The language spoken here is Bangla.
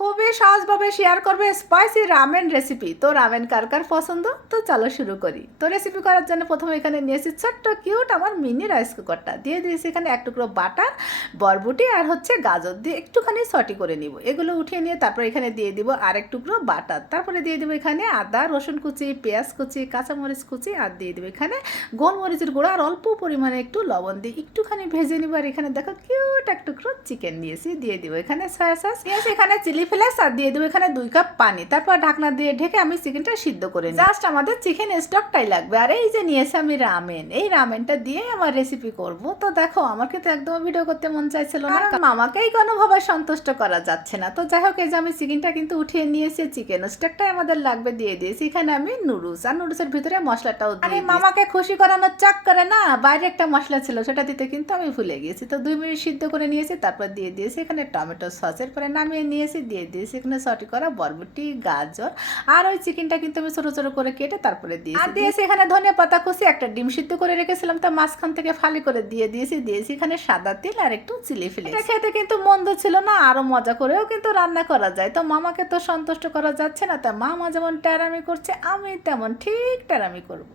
খুবই সহজভাবে শেয়ার করবে স্পাইসি রামেন রেসিপি তো রামেন কার কার পছন্দ? তো চলো শুরু করি। তো রেসিপি করার জন্য প্রথমে এখানে নিয়েছি ছোট্ট কিউট আমার মিনি রাইস কুকারটা দিয়ে দিয়েছি এখানে এক টুকরো বাটার বরবটি আর হচ্ছে গাজর। দিয়ে একটুখানি সটি করে নিব। এগুলো উঠিয়ে নিয়ে তারপর এখানে দিয়ে দিব আর এক টুকরো বাটার তারপরে দিয়ে দিব এখানে আদা, রসুন কুচি, পেঁয়াজ কুচি, কাঁচামরিচ কুচি আর দিয়ে দিব এখানে গোলমরিচের গুঁড়ো। আর অল্প পরিমাণে একটু লবণ দিয়ে একটুখানি ভেজে নিব। আর এখানে দেখো কিউট এক টুকরো চিকেন নিয়েছি। দিয়ে দিব এখানে সয়া সস এখানে চিলি ফ্লেক্স আর দিয়ে দেবো এখানে দুই কাপ পানি। তারপর ঢাকনা দিয়ে ঢেকে আমি চিকেনটা সিদ্ধ করে নিই। জাস্ট আমাদের চিকেন স্টকটাই লাগবে। আর এই যে নিয়েছি আমি রামেন এই রামেনটা দিয়ে আমার রেসিপি করব। তো দেখো আমার কিন্তু একদম ভিডিও করতে মন চাইছিল না। কারণ মামাকেই কোনোভাবে সন্তুষ্ট করা যাচ্ছে না। তো যাই হোক এই যে আমি চিকেনটা কিন্তু উঠিয়ে নিয়েছি। চিকেন স্টকটাই আমাদের লাগবে দিয়ে দিয়েছি। এখানে আমি নুডলস আর নুডলসের ভিতরে মশলাটাও আমি মামাকে খুশি করানোর চাক করে না। বাইরে একটা মশলা ছিল সেটা দিতে কিন্তু আমি ভুলে গিয়েছি। তো দুই মিনিট সিদ্ধ করে নিয়েছি তারপর দিয়ে দিয়েছি। এখানে টমেটো সসের পরে নামিয়ে নিয়েছি দিয়ে দিয়েছি এখানে সটি করা বরবটি গাজর আর ওই চিকেনটা কিন্তু আমি ছোটো ছোটো করে কেটে তারপরে দিয়েছি। আর দিয়েছি এখানে ধনে পাতা কুচি একটা ডিম সিদ্ধ করে রেখেছিলাম তা মাঝখান থেকে ফালি করে দিয়ে দিয়েছি দিয়েছি এখানে সাদা তেল আর একটু চিলি এটা খেতে কিন্তু মন্দ ছিল না আরও মজা করেও কিন্তু রান্না করা যায়। তো মামাকে তো সন্তুষ্ট করা যাচ্ছে না তা মামা যেমন ট্যারামি করছে আমি তেমন ঠিক ট্যারামি করব।